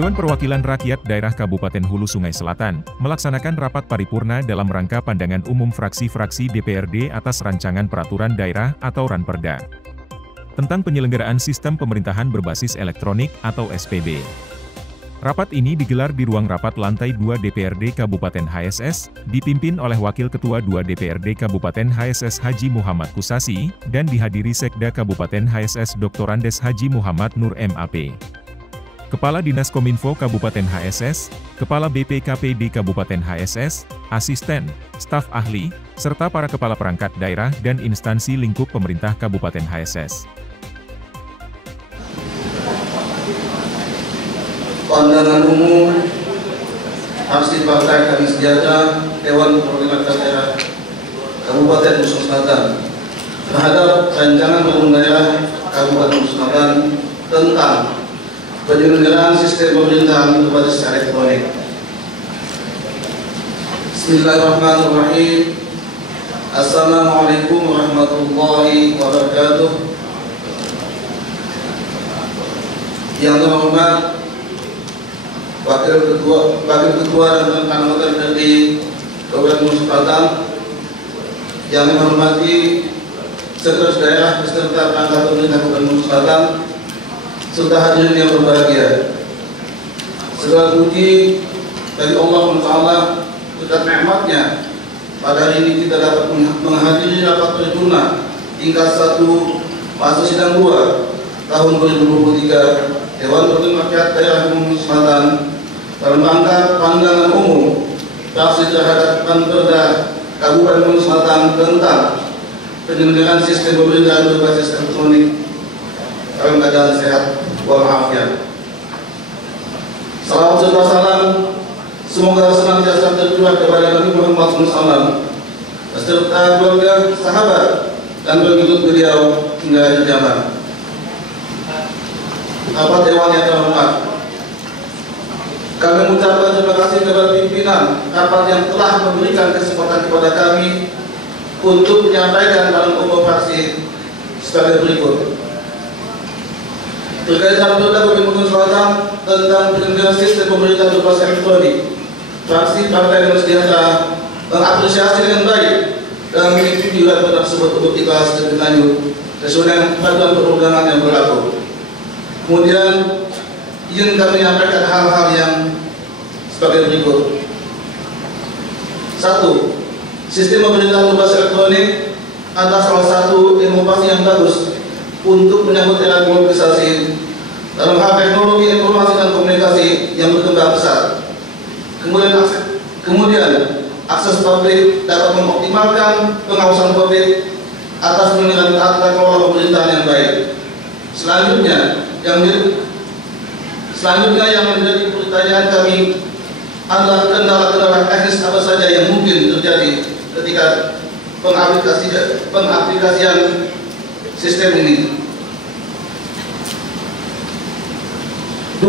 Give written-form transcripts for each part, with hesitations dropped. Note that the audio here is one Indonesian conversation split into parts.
Dewan Perwakilan Rakyat Daerah Kabupaten Hulu Sungai Selatan melaksanakan rapat paripurna dalam rangka pandangan umum fraksi-fraksi DPRD atas rancangan peraturan daerah atau Ranperda tentang penyelenggaraan sistem pemerintahan berbasis elektronik atau SPB. Rapat ini digelar di ruang rapat lantai 2 DPRD Kabupaten HSS, dipimpin oleh Wakil Ketua 2 DPRD Kabupaten HSS Haji Muhammad Kusasi, dan dihadiri Sekda Kabupaten HSS Dr. Andes Haji Muhammad Nur MAP. Kepala Dinas Kominfo Kabupaten HSS, Kepala BPKPD Kabupaten HSS, asisten, staf ahli, serta para kepala perangkat daerah dan instansi lingkup pemerintah Kabupaten HSS. Pandangan umum Fraksi Partai Keadilan Sejahtera Dewan Perwakilan Rakyat Daerah Kabupaten Hulu Selatan terhadap rancangan peraturan daerah Kabupaten Hulu Selatan tentang penyelenggaraan sistem pemerintahan berbasis elektronik. Bismillahirrahmanirrahim. Assalamualaikum warahmatullahi wabarakatuh. Yang terhormat Wakil Ketua dan anggota dari Kabupaten Hulu Selatan, yang menghormati Sekretaris Daerah beserta perangkat pemerintah Kabupaten Hulu Selatan, serta hadirin yang berbahagia. Segala puji dari Allah Taala berkat nikmatnya pada hari ini kita dapat menghadiri rapat paripurna tingkat 1 masa sidang 2 tahun 2023 Dewan Perwakilan Rakyat Daerah Hulu Selatan dalam rangka pandangan umum fraksi terhadap Ranperda Kabupaten Hulu Selatan tentang penyelenggaraan sistem pemerintahan berbasis elektronik dalam keadaan sehat walafiat. Salam serta salam semoga senantiasa tercurah kepada Nabi Muhammad SAW beserta keluarga, sahabat, dan pengikut beliau hingga akhir zaman. Rapat Dewan yang terhormat, kami mengucapkan terima kasih kepada pimpinan rapat yang telah memberikan kesempatan kepada kami untuk menyampaikan dalam pokok fraksi sebagai berikut. Terkait Ranperda Kabupaten Hulu Selatan tentang penyelenggaraan sistem pemerintahan berbasis elektronik, fraksi Partai Keadilan Sejahtera mengapresiasi dengan baik dan mengikuti Ranperda tersebut untuk dibahas lebih lanjut sesuai dengan peraturan perundangan yang berlaku. Kemudian izin kami menyampaikan hal-hal yang sebagai berikut. 1. Sistem pemerintahan berbasis elektronik adalah salah satu inovasi yang bagus untuk menyambut era globalisasi dalam hal teknologi informasi dan komunikasi yang berkembang pesat. Kemudian akses publik dapat mengoptimalkan pengawasan publik atas penyelenggaraan tata kelola pemerintahan yang baik. Selanjutnya yang menjadi pertanyaan kami adalah kendala-kendala teknis apa saja yang mungkin terjadi ketika pengaplikasian sistem ini. 2.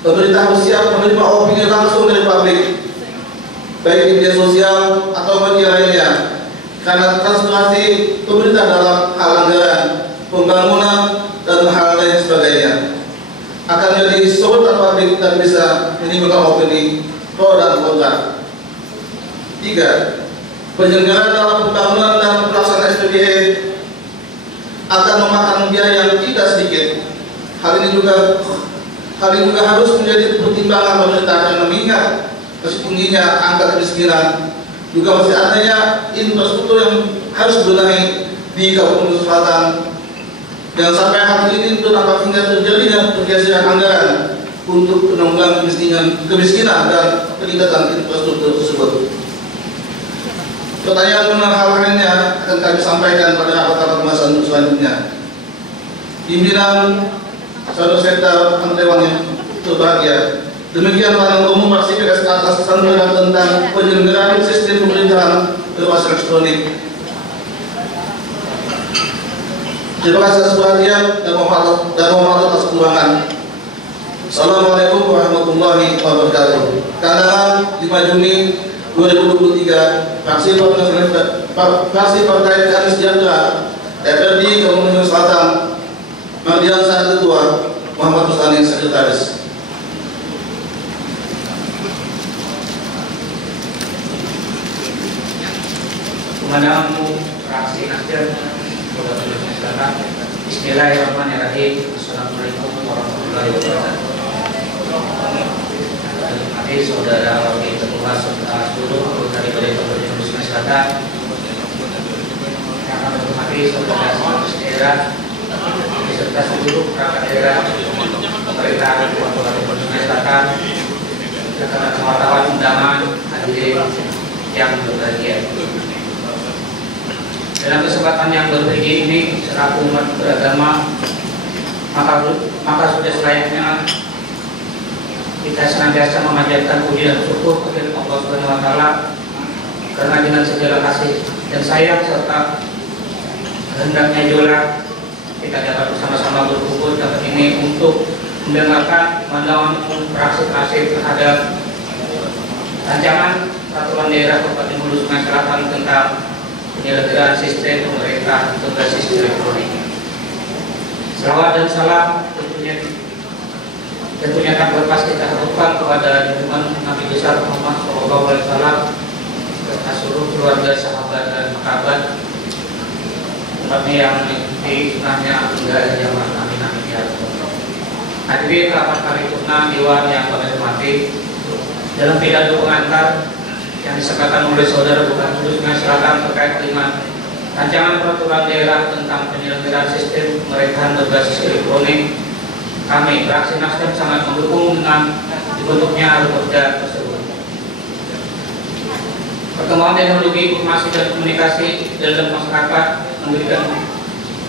Pemerintah harus siap menerima opini langsung dari publik, baik di media sosial atau media lainnya, karena transparansi pemerintah dalam hal anggaran, pembangunan, dan hal lain sebagainya akan menjadi sorotan publik dan bisa menimbulkan opini pro dan kontra. 3. Penyelenggaraan dalam pembangunan dan pelaksanaan SPB akan memakan biaya yang tidak sedikit. Hal ini juga harus menjadi pertimbangan pemerintah karena mengingat masih tingginya angka kemiskinan, juga masih adanya infrastruktur yang harus dibenahi di Kabupaten Hulu Selatan, yang sampai hari ini berdampak hingga terjadinya pergeseran anggaran untuk penanggulangan kemiskinan dan peningkatan infrastruktur tersebut. Pertanyaan mengenai hal lainnya akan kami sampaikan pada rapat pembahasan selanjutnya. Pimpinan saudara sekda Dewan yang berbahagia, demikian pandangan umum fraksi PKS atas rancangan tentang penyelenggaraan sistem pemerintahan berbasis elektronik. Terima kasih atas perhatian dan mohon atas kekurangan. Assalamualaikum warahmatullahi wabarakatuh. Kandangan 5 Juni 2023, fraksi Partai Keadilan Sejahtera DPRD Kabupaten Hulu Selatan, Mardian Ketua, Muhammad Mustani Sekretaris. Pemandangan umum fraksi Nasdem Kota Sulawesi Selatan. Bismillahirrahmanirrahim. Assalamualaikum warahmatullahi wabarakatuh. Terima kasih saudara wakil ketua serta seluruh anggota DPRD Kabupaten Hulu Sungai Selatan. Yang kami hormati saudara sekretaris daerah beserta seluruh perangkat daerah pemerintahan Kabupaten Hulu Sungai Selatan, rekan-rekan wartawan undangan, hadirin yang berbahagia. Dalam kesempatan yang berbahagia ini, selaku umat beragama, maka sudah selayaknya kita senantiasa memanjatkan puji dan syukur kepada Allah Subhanahu wa Ta'ala, karena dengan segala kasih dan sayang serta kehendaknya juga kita dapat bersama-sama berkumpul dapat ini untuk mendengarkan pandangan fraksi-fraksi terhadap rancangan peraturan daerah Kabupaten Hulu Sungai Selatan tentang penyelenggaraan sistem pemerintah berbasis elektronik. Selawat dan salam tentunya tak lepas kita harapkan kepada junjungan Nabi besar Muhammad SAW serta seluruh keluarga, sahabat dan kerabat umatnya yang mengikuti sunnahnya hingga zaman. Amin amin ya rabbal. Hadirin rapat paripurna Dewan yang kami hormati, dalam pidato pengantar yang disampaikan oleh saudara Bupati Hulu Sungai Selatan terkait dengan rancangan peraturan daerah tentang penyelenggaraan sistem pemerintahan berbasis elektronik, kami fraksi Nasdem sangat mendukung dengan dibentuknya Raperda tersebut. Perkembangan teknologi informasi dan komunikasi dalam masyarakat memberikan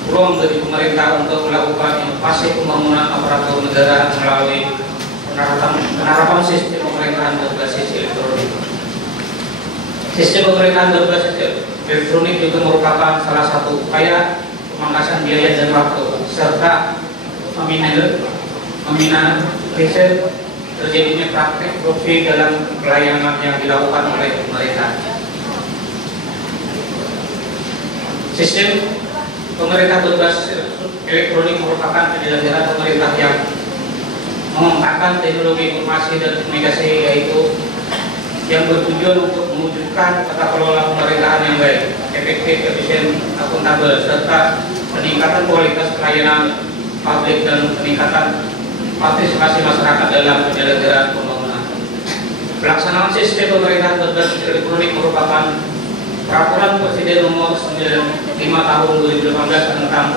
ruang bagi pemerintah untuk melakukan inovasi pembangunan aparatur negara melalui penerapan sistem pemerintahan berbasis elektronik. Sistem pemerintahan berbasis elektronik juga merupakan salah satu upaya pemangkasan biaya dan waktu serta riset terjadinya praktek korupsi dalam pelayanan yang dilakukan oleh pemerintah. Sistem pemerintah berbasis elektronik merupakan penyelenggaraan pemerintah yang mengembangkan teknologi informasi dan komunikasi, yaitu yang bertujuan untuk mewujudkan tata kelola pemerintahan yang baik, efektif, efisien, akuntabel, serta peningkatan kualitas pelayanan publik dan peningkatan partisipasi masyarakat dalam penyelenggaraan pembangunan. Pelaksanaan sistem pemerintahan berbasis elektronik merupakan Peraturan Presiden Nomor 95 Tahun 2018 tentang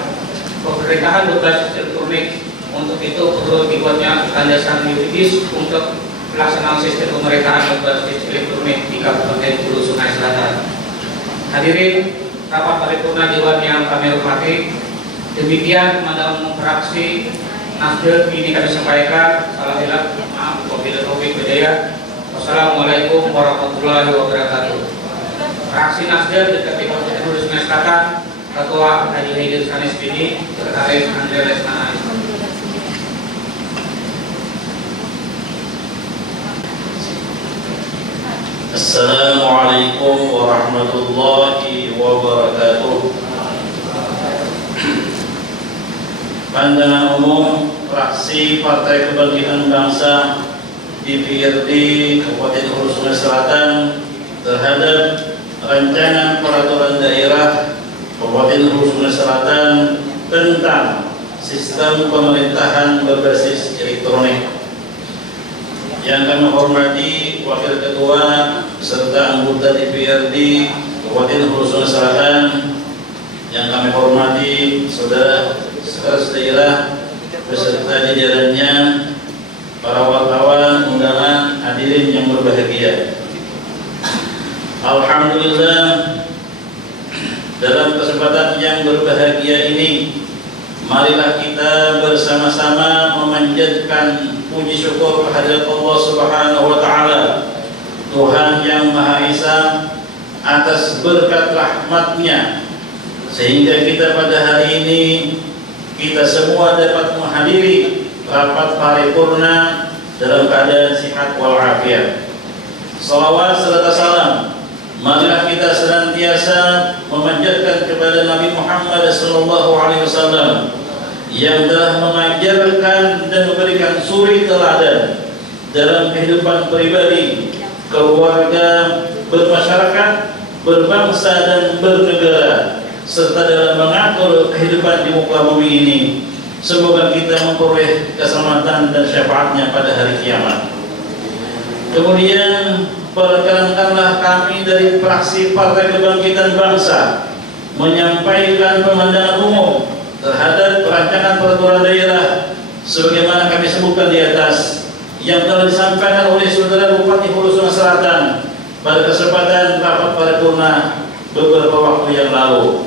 pemerintahan berbasis elektronik. Untuk itu perlu dibuatnya landasan yuridis untuk pelaksanaan sistem pemerintahan berbasis elektronik di Kabupaten Hulu Sungai Selatan. Hadirin rapat paripurna Dewan yang kami hormati, demikian pandangan fraksi Nasdem ini kami sampaikan. Salah hilaf, maaf, wabillahi taufiq wal hidayah. Wassalamualaikum warahmatullahi wabarakatuh. Fraksi Nasdem dari Kabupaten Hulu Sungai Selatan, Ketua Haji Haidir Sanis Bini, Sekretaris Andre Lesmana. Assalamualaikum warahmatullahi wabarakatuh. Pandangan umum fraksi Partai Kebangkitan Bangsa DPRD Kabupaten Hulu Sungai Selatan terhadap rancangan peraturan daerah Kabupaten Hulu Sungai Selatan tentang sistem pemerintahan berbasis elektronik. Yang kami hormati Wakil Ketua serta anggota DPRD Kabupaten Hulu Sungai Selatan, yang kami hormati saudara sekretaris daerah beserta jajarannya, para wartawan undangan, hadirin yang berbahagia. Alhamdulillah, dalam kesempatan yang berbahagia ini, marilah kita bersama-sama memanjatkan puji syukur kehadirat Allah Subhanahu wa Ta'ala, Tuhan yang Maha Esa, atas berkat rahmat-Nya, sehingga kita pada hari ini kita semua dapat menghadiri rapat paripurna dalam keadaan sehat walafiat. Salawat serta salam marilah kita senantiasa memanjatkan kepada Nabi Muhammad SAW yang telah mengajarkan dan memberikan suri teladan dalam kehidupan pribadi, keluarga, bermasyarakat, berbangsa dan bernegara, serta dalam mengatur kehidupan di muka bumi ini. Semoga kita memperoleh keselamatan dan syafaatnya pada hari kiamat. Kemudian perkenankanlah kami dari fraksi Partai Kebangkitan Bangsa menyampaikan pemandangan umum terhadap perancangan peraturan daerah sebagaimana kami sebutkan di atas yang telah disampaikan oleh Saudara Bupati Hulu Sungai Selatan pada kesempatan rapat paripurna beberapa waktu yang lalu.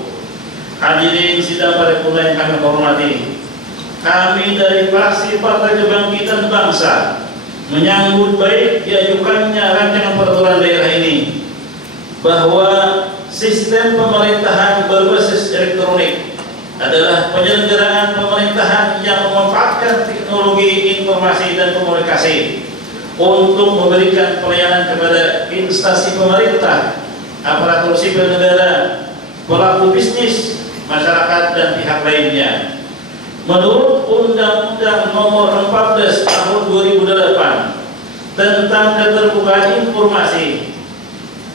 Hadirin sidang paripurna yang kami hormati, kami dari fraksi Partai Kebangkitan Bangsa menyambut baik diajukannya rancangan peraturan daerah ini, bahwa sistem pemerintahan berbasis elektronik adalah penyelenggaraan pemerintahan yang memanfaatkan teknologi informasi dan komunikasi untuk memberikan pelayanan kepada instansi pemerintah, aparatur sipil negara, pelaku bisnis, masyarakat, dan pihak lainnya. Menurut Undang-Undang Nomor 14 Tahun 2008 tentang Keterbukaan Informasi,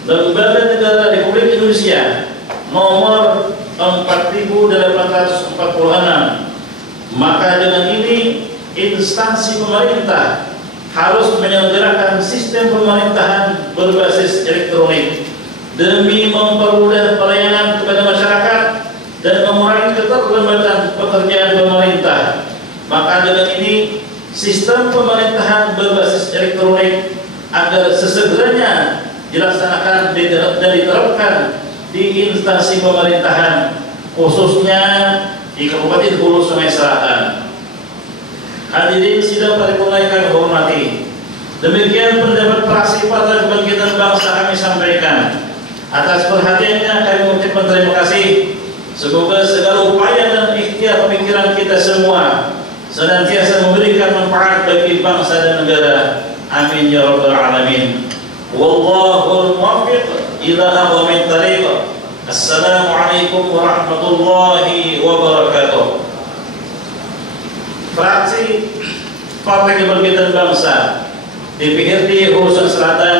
Lembaga Negara Republik Indonesia Nomor 4846, maka dengan ini instansi pemerintah harus menyelenggarakan sistem pemerintahan berbasis elektronik demi mempermudah pelayanan kepada masyarakat dan mengurangi keterlambatan pekerjaan pemerintah. Maka dengan ini sistem pemerintahan berbasis elektronik agar sesegeranya dilaksanakan dan diterapkan di instansi pemerintahan, khususnya di Kabupaten Hulu Sungai Selatan. Hadirin sidang paripurna yang kami hormati, demikian pendapat fraksi Partai Kebangkitan Bangsa kami sampaikan. Atas perhatiannya kami mengucapkan terima kasih. Semoga segala upaya dan ikhtiar pemikiran kita semua senantiasa memberikan manfaat bagi bangsa dan negara. Amin ya rabbal alamin. Wallahul muwaffiq ila aqwamit thariq. Assalamualaikum warahmatullahi wabarakatuh. Fraksi Partai Kebangkitan Bangsa DPRD Hulu Sungai Selatan,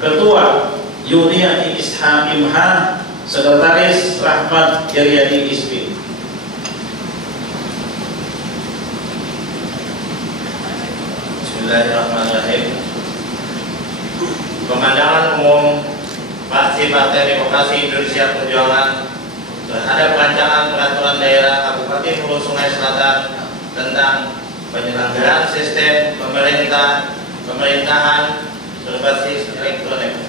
Ketua Yuniati Ishaq Imha, Sekretaris Rahmat Yaryadi Isbi. Bismillahirrahmanirrahim. Pemandangan umum fraksi Partai Demokrasi Indonesia Perjuangan terhadap rancangan peraturan daerah Kabupaten Hulu Sungai Selatan tentang penyelenggaraan sistem pemerintahan berbasis elektronik.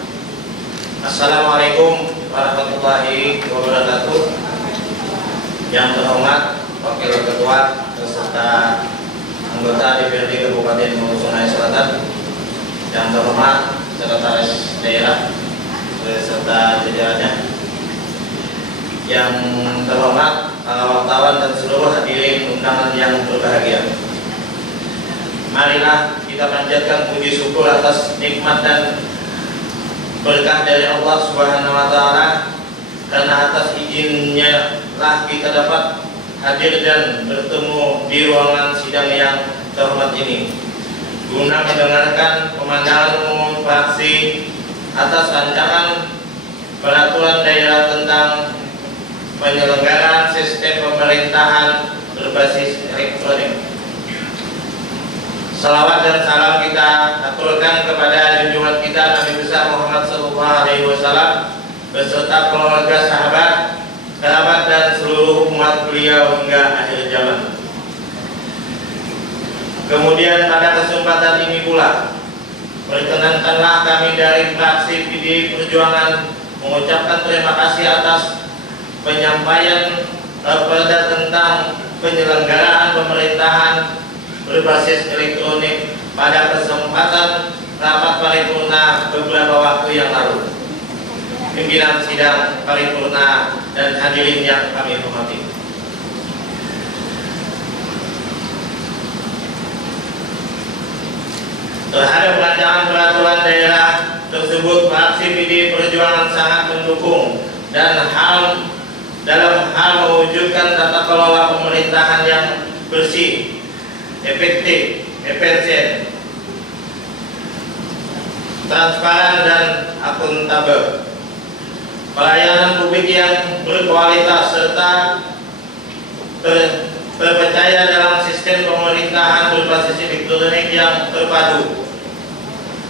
Assalamualaikum warahmatullahi wabarakatuh. Yang terhormat Wakil Ketua beserta anggota DPRD Kabupaten Hulu Sungai Selatan, yang terhormat Sekretaris Daerah beserta jajarannya, yang terhormat para wartawan dan seluruh hadirin undangan yang berbahagia. Marilah kita panjatkan puji syukur atas nikmat dan berkah dari Allah Subhanahu wa Ta'ala, karena atas izinnya lah kita dapat hadir dan bertemu di ruangan sidang yang terhormat ini guna mendengarkan pemandangan umum fraksi atas rancangan peraturan daerah tentang penyelenggaraan sistem pemerintahan berbasis elektronik. Salawat dan salam kita aturkan kepada junjungan kita Nabi besar Muhammad SAW beserta keluarga, sahabat, kerabat, dan seluruh umat beliau hingga akhir zaman. Kemudian pada kesempatan ini pula, perkenankanlah kami dari fraksi PDI Perjuangan mengucapkan terima kasih atas penyampaian perda tentang penyelenggaraan pemerintahan berbasis elektronik pada kesempatan rapat paripurna beberapa waktu yang lalu. Pimpinan sidang paripurna dan hadirin yang kami hormati, terhadap rancangan peraturan daerah tersebut, fraksi PDI Perjuangan sangat mendukung dan dalam hal mewujudkan tata kelola pemerintahan yang bersih, efektif, efisien, transparan, dan akuntabel. pelayanan publik yang berkualitas serta terpercaya dalam sistem pemerintahan berbasis elektronik yang terpadu.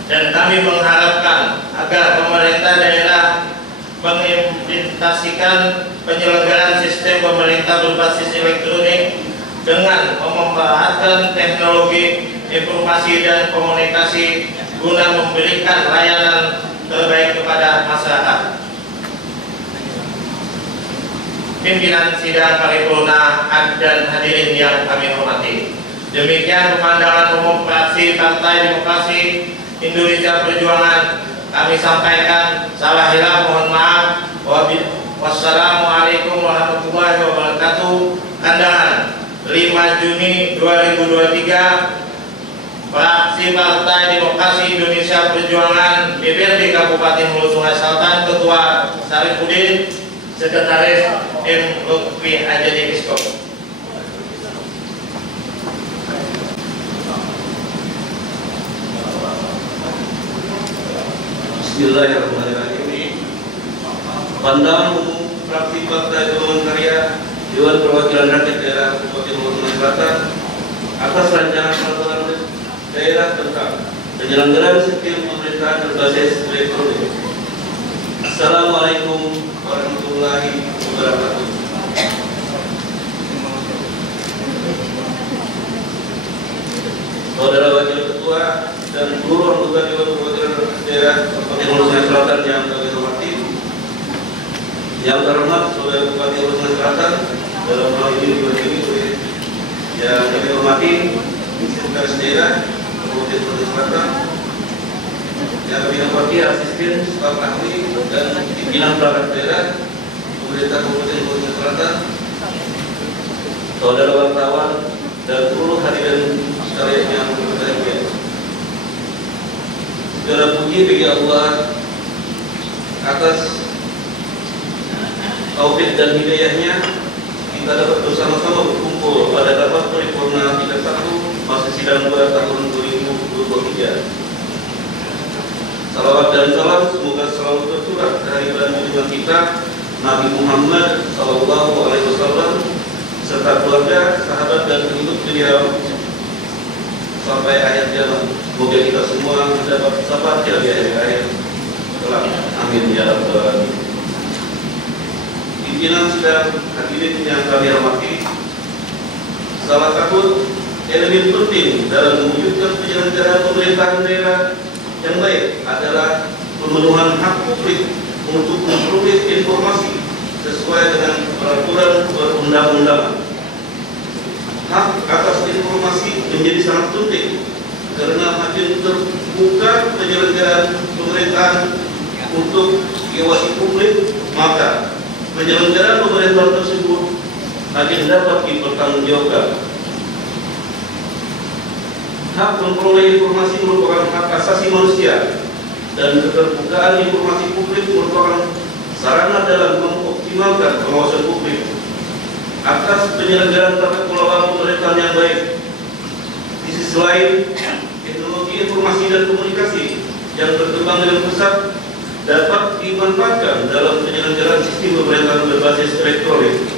Dan kami mengharapkan agar pemerintah daerah mengimplementasikan penyelenggaraan sistem pemerintah berbasis elektronik dengan memanfaatkan teknologi informasi dan komunikasi guna memberikan layanan terbaik kepada masyarakat. Pimpinan sidang paripurna dan hadirin yang kami hormati, demikian pemandangan umum fraksi Partai Demokrasi Indonesia Perjuangan kami sampaikan. Salah hilaf mohon maaf. Wassalamualaikum warahmatullahi wabarakatuh. Kandangan 5 Juni 2023, fraksi Partai Demokrasi Indonesia Perjuangan DPRD Kabupaten Hulu Sungai Selatan, Ketua Sarifudin, Sekretaris M. Lutfi Ajadi Iskop. Bismillahirrahmanirrahim. Pandangan umum fraksi Partai Golongan Karya Dewan Perwakilan Rakyat Daerah Kabupaten Hulu Sungai Selatan atas rancangan peraturan daerah tentang penyelenggaraan sistem pemerintahan berbasis elektronik. Assalamualaikum warahmatullahi wabarakatuh. Saudara Wakil Ketua dan seluruh anggota Dewan Perwakilan Daerah Kabupaten Hulu Sungai Selatan yang kami hormati, yang terhormat Saudara Bupati Hulu Sungai Selatan dalam hal ini diwakili oleh yang kami hormati Sekretaris Daerah Kabupaten Hulu Selatan, yang kami hormati asisten staf ahli dan pimpinan perangkat daerah pemerintah Kabupaten Hulu Sungai Selatan, saudara wartawan dan seluruh hadirin sekalian yang berbahagia. Segala puji bagi Allah atas taufik dan hidayahnya kita dapat bersama-sama berkumpul pada rapat paripurna tingkat 1 masa sidang 2 tahun 2023. Salawat dan salam semoga selalu tercurah dari junjungan kita Nabi Muhammad SAW serta keluarga, sahabat dan pengikut beliau sampai akhir zaman. Semoga kita semua mendapat syafaat di akhir kelak. Amin ya rabbal alamin. Pimpinan sidang hadirin yang kami hormati, salah satu elemen penting dalam mewujudkan penyelenggaraan pemerintahan daerah yang baik adalah pemenuhan hak publik untuk memperoleh informasi sesuai dengan peraturan perundang-undangan. Hak atas informasi menjadi sangat penting karena makin terbuka penyelenggaraan pemerintahan untuk evaluasi publik, maka penyelenggaraan pemerintahan tersebut makin dapat dipertanggungjawabkan. Hak memperoleh informasi merupakan hak asasi manusia dan keterbukaan informasi publik merupakan sarana dalam mengoptimalkan pengawasan publik atas penyelenggaraan tata kelola pemerintahan yang baik. Di sisi lain, teknologi informasi dan komunikasi yang berkembang dengan pesat dapat dimanfaatkan dalam penyelenggaraan sistem pemerintahan berbasis elektronik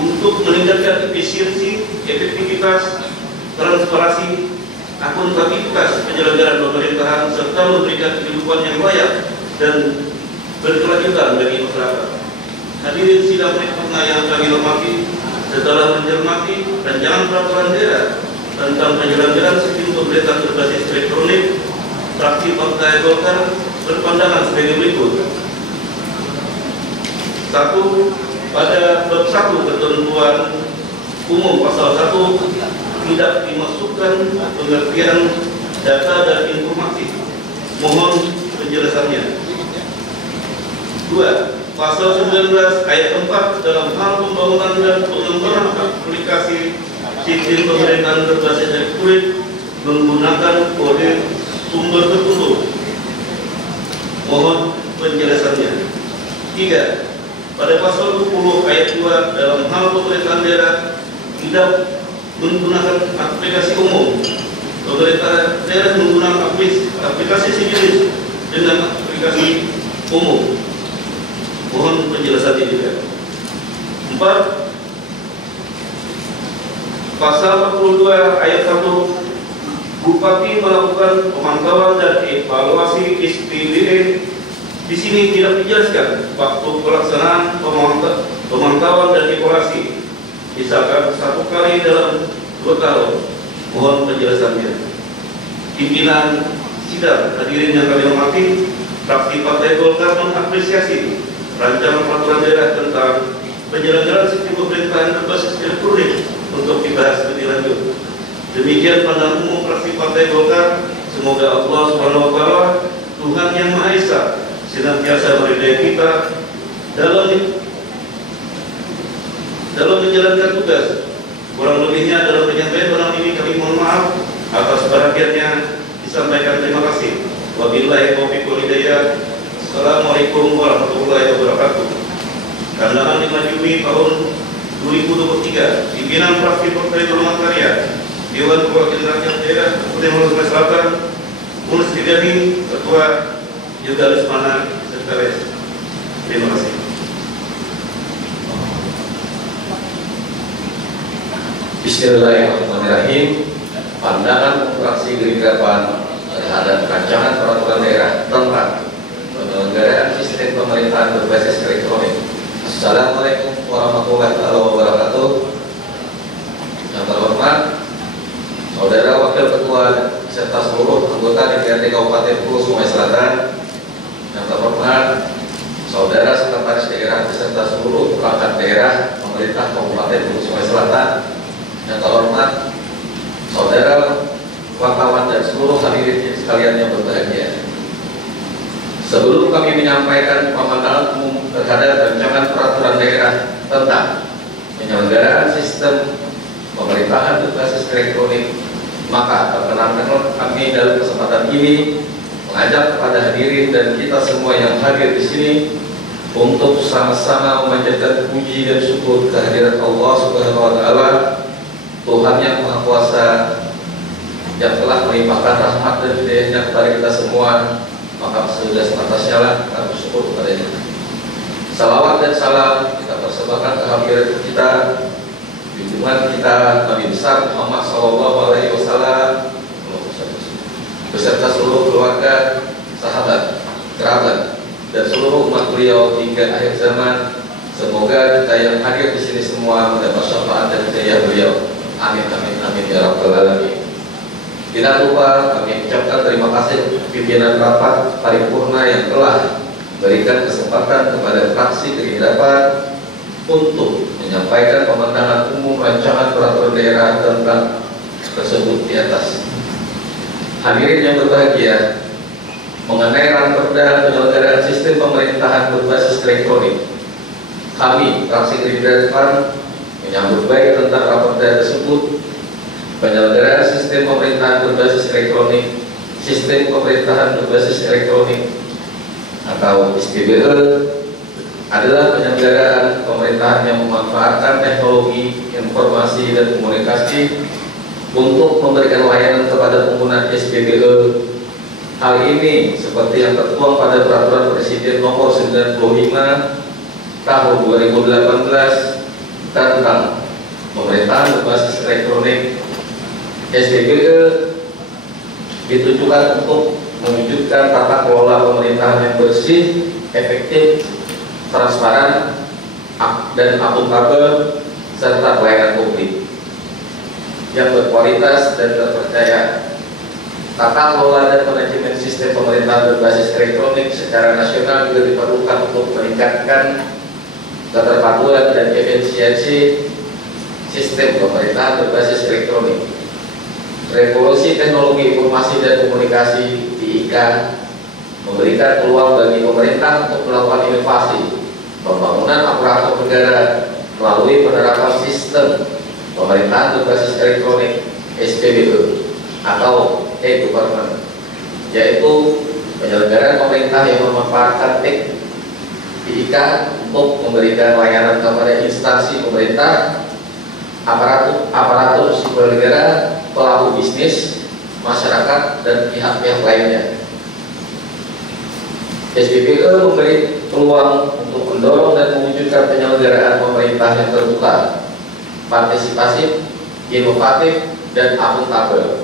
untuk meningkatkan efisiensi, efektivitas, transparansi, akuntabilitas penyelenggaraan pemerintahan serta memberikan kehidupan yang layak dan berkelanjutan bagi masyarakat. Hadirin sidang paripurna yang kami hormati, setelah mencermati rancangan peraturan daerah tentang penyelenggaraan sistem pemerintahan berbasis elektronik, fraksi Partai Golkar berpandangan sebagai berikut. 1. Pada bab 1 ketentuan umum pasal 1 tidak dimasukkan pengertian data dan informasi. Mohon penjelasannya. 2. Pasal 19 ayat 4 dalam hal pembangunan dan pengembangan aplikasi sistem pemerintahan berbasis elektronik menggunakan kode sumber tertentu. Mohon penjelasannya. 3. Pada pasal 20 ayat 2 dalam hal pemerintahan daerah tidak menggunakan aplikasi umum. Pemerintah daerah menggunakan aplikasi sejenis dengan aplikasi umum. Mohon penjelasannya juga. 4. Pasal 42 ayat 1, Bupati melakukan pemantauan dan evaluasi SPBE. Di sini tidak dijelaskan waktu pelaksanaan pemantauan dan evaluasi. Misalkan 1 kali dalam 2 tahun. Mohon penjelasannya. Pimpinan sidang, hadirin yang kami hormati, fraksi Partai Golkar mengapresiasi rancangan peraturan daerah tentang penyelenggaraan sistem pemerintahan berbasis elektronik untuk dibahas lebih lanjut. Demikian pandangan umum fraksi Partai Golkar. Semoga Allah Subhanahu wa Ta'ala, Tuhan yang Maha Esa, senantiasa meridai kita dalam menjalankan tugas. Kurang lebihnya dalam penyampaian barang ini kami mohon maaf atas perhatiannya. Disampaikan terima kasih. Wabillahi taufiq wal hidayah. Assalamualaikum warahmatullahi wabarakatuh. Tanggal 5 Juni tahun 2023, pimpinan fraksi Partai Golongan Karya, Dewan Perwakilan Rakyat Daerah Kabupaten Hulu Sungai Selatan, Mulus Ridani, Ketua Juga Lesmana Sekretaris. Terima kasih. Bismillahirrahmanirrahim. Pandangan fraksi Gerindra PAN terhadap rancangan peraturan daerah tentang penyelenggaraan sistem pemerintahan berbasis elektronik. Assalamualaikum warahmatullahi wabarakatuh. Yang terhormat Saudara Wakil Ketua serta seluruh anggota DPRD Kabupaten Hulu Sungai Selatan. Yang terhormat Saudara Sekretaris Daerah beserta seluruh perangkat daerah pemerintah Kabupaten Hulu Sungai Selatan. Yang terhormat Saudara wartawan dan seluruh hadirin sekalian yang berbahagia. Sebelum kami menyampaikan pemandangan umum terhadap rancangan peraturan daerah tentang penyelenggaraan sistem pemerintahan berbasis elektronik, maka perkenankanlah kami dalam kesempatan ini mengajak kepada hadirin dan kita semua yang hadir di sini untuk sama-sama memanjatkan puji dan syukur kehadirat Allah Subhanahu wa Ta'ala, Tuhan yang Maha Kuasa, yang telah melimpahkan rahmat dan hidayahnya kepada kita semua. Maka sudah sepantasnya lah kita bersyukur kepadanya. Salawat dan salam kita persembahkan ke hadirat kita, junjungan kita Nabi besar Muhammad SAW beserta seluruh keluarga, sahabat, kerabat, dan seluruh umat beliau hingga akhir zaman. Semoga kita yang hadir di sini semua mendapat syafaat dan hidayah beliau. Amin amin amin ya rabbal alamin. Tidak lupa kami ucapkan terima kasih pimpinan rapat paripurna yang telah berikan kesempatan kepada fraksi Gerindra PAN untuk menyampaikan pemandangan umum rancangan peraturan daerah tentang tersebut di atas. Hadirin yang berbahagia, mengenai Ranperda penyelenggaraan sistem pemerintahan berbasis elektronik, kami fraksi Gerindra PAN menyambut baik tentang Ranperda tersebut. Penyelenggaraan sistem pemerintahan berbasis elektronik, sistem pemerintahan berbasis elektronik atau SPBE adalah penyelenggaraan pemerintahan yang memanfaatkan teknologi informasi dan komunikasi untuk memberikan layanan kepada pengguna SPBE. Hal ini seperti yang tertuang pada Peraturan Presiden Nomor 95 Tahun 2018 tentang pemerintahan berbasis elektronik. SPBE ditujukan untuk mewujudkan tata kelola pemerintahan yang bersih, efektif, transparan, dan akuntabel, serta pelayanan publik yang berkualitas dan terpercaya. Tata kelola dan manajemen sistem pemerintahan berbasis elektronik secara nasional juga diperlukan untuk meningkatkan keterpaduan dan efisiensi sistem pemerintahan berbasis elektronik. Revolusi teknologi informasi dan komunikasi (TIK) memberikan peluang bagi pemerintah untuk melakukan inovasi pembangunan aparatur negara melalui penerapan sistem pemerintahan berbasis elektronik (SPBE) atau e-government, yaitu penyelenggaraan pemerintah yang memanfaatkan TIK untuk memberikan layanan kepada instansi pemerintah, aparatur sipil negara, pelaku bisnis, masyarakat, dan pihak-pihak lainnya. SPBE memberi peluang untuk mendorong dan mewujudkan penyelenggaraan pemerintah yang terbuka, partisipasif, inovatif, dan akuntabel,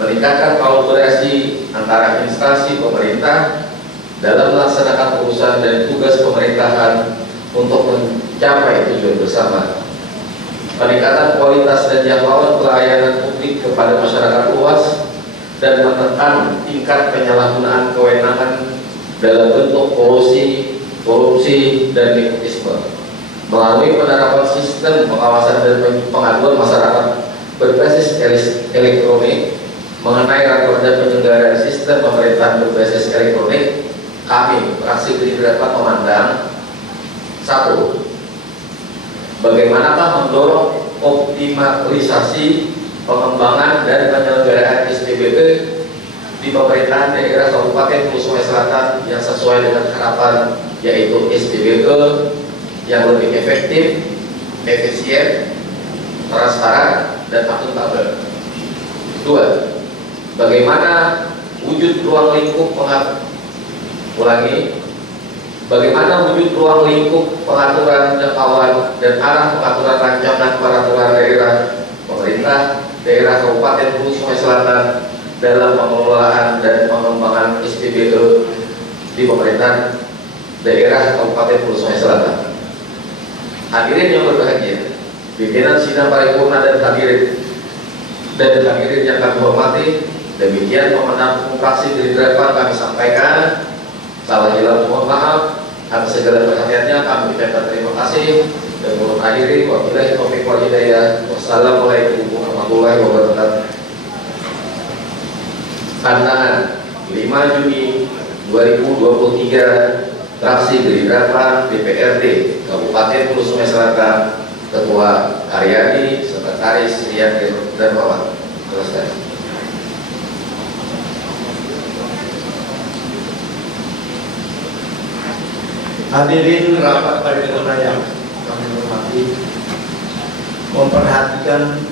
meningkatkan kolaborasi antara instansi pemerintah dalam melaksanakan urusan dan tugas pemerintahan untuk mencapai tujuan bersama, peningkatan kualitas dan jangkauan pelayanan publik kepada masyarakat luas, dan menekan tingkat penyalahgunaan kewenangan dalam bentuk kolusi, korupsi, dan nepotisme melalui penerapan sistem pengawasan dan pengaduan masyarakat berbasis elektronik mengenai raperda penyelenggaraan sistem pemerintahan berbasis elektronik. Kami fraksi Gerindra memandang: 1. Bagaimanakah mendorong optimalisasi pengembangan dan penyelenggaraan SPBE di pemerintahan daerah Kabupaten Hulu Sungai Selatan yang sesuai dengan harapan, yaitu SPBE yang lebih efektif, efisien, transparan, dan akuntabel. 2. Bagaimana wujud ruang lingkup pengaturan jangkauan dan arah pengaturan rancangan peraturan daerah pemerintah daerah Kabupaten Hulu Sungai Selatan dalam pengelolaan dan pengembangan SPBE di pemerintahan daerah Kabupaten Hulu Sungai Selatan. Hadirin yang berbahagia, pimpinan sidang paripurna dan hadirin yang kami hormati, demikian pemenang fraksi Gerindra kami sampaikan. Salah hilang mohon maaf. Atas segala perhatiannya kami ucapkan terima kasih dan mengakhiri wabillahi taufiq wal hidayah. Wassalamualaikum warahmatullahi wabarakatuh. Pantangan 5 Juni 2023, fraksi Gerindra DPRD Kabupaten Hulu Sungai Selatan, Ketua Aryani, Sekretaris Rian dan Wawan. Selesai. Hadirin rapat paripurna yang kami hormati, memperhatikan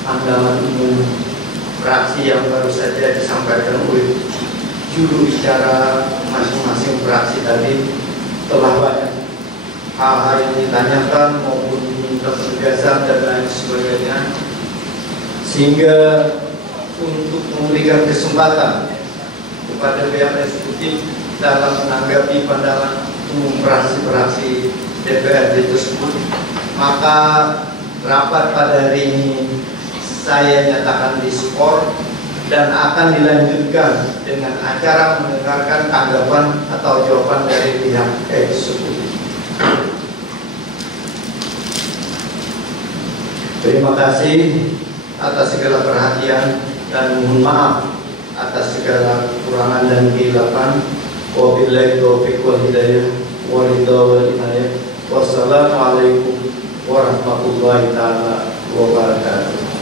pandangan umum fraksi yang baru saja disampaikan oleh juru bicara masing-masing fraksi tadi, telah banyak hal-hal yang ditanyakan maupun minta penegasan dan lain sebagainya, sehingga untuk memberikan kesempatan kepada pihak eksekutif dalam menanggapi pandangan umum fraksi-fraksi DPRD tersebut, maka rapat pada hari ini saya nyatakan diskor dan akan dilanjutkan dengan acara mendengarkan tanggapan atau jawaban dari pihak eksekutif. Terima kasih atas segala perhatian dan mohon maaf atas segala kekurangan dan kehilapan. Wabillahi taufiq wal hidayah wal inayah. Wassalamualaikum warahmatullahi wabarakatuh.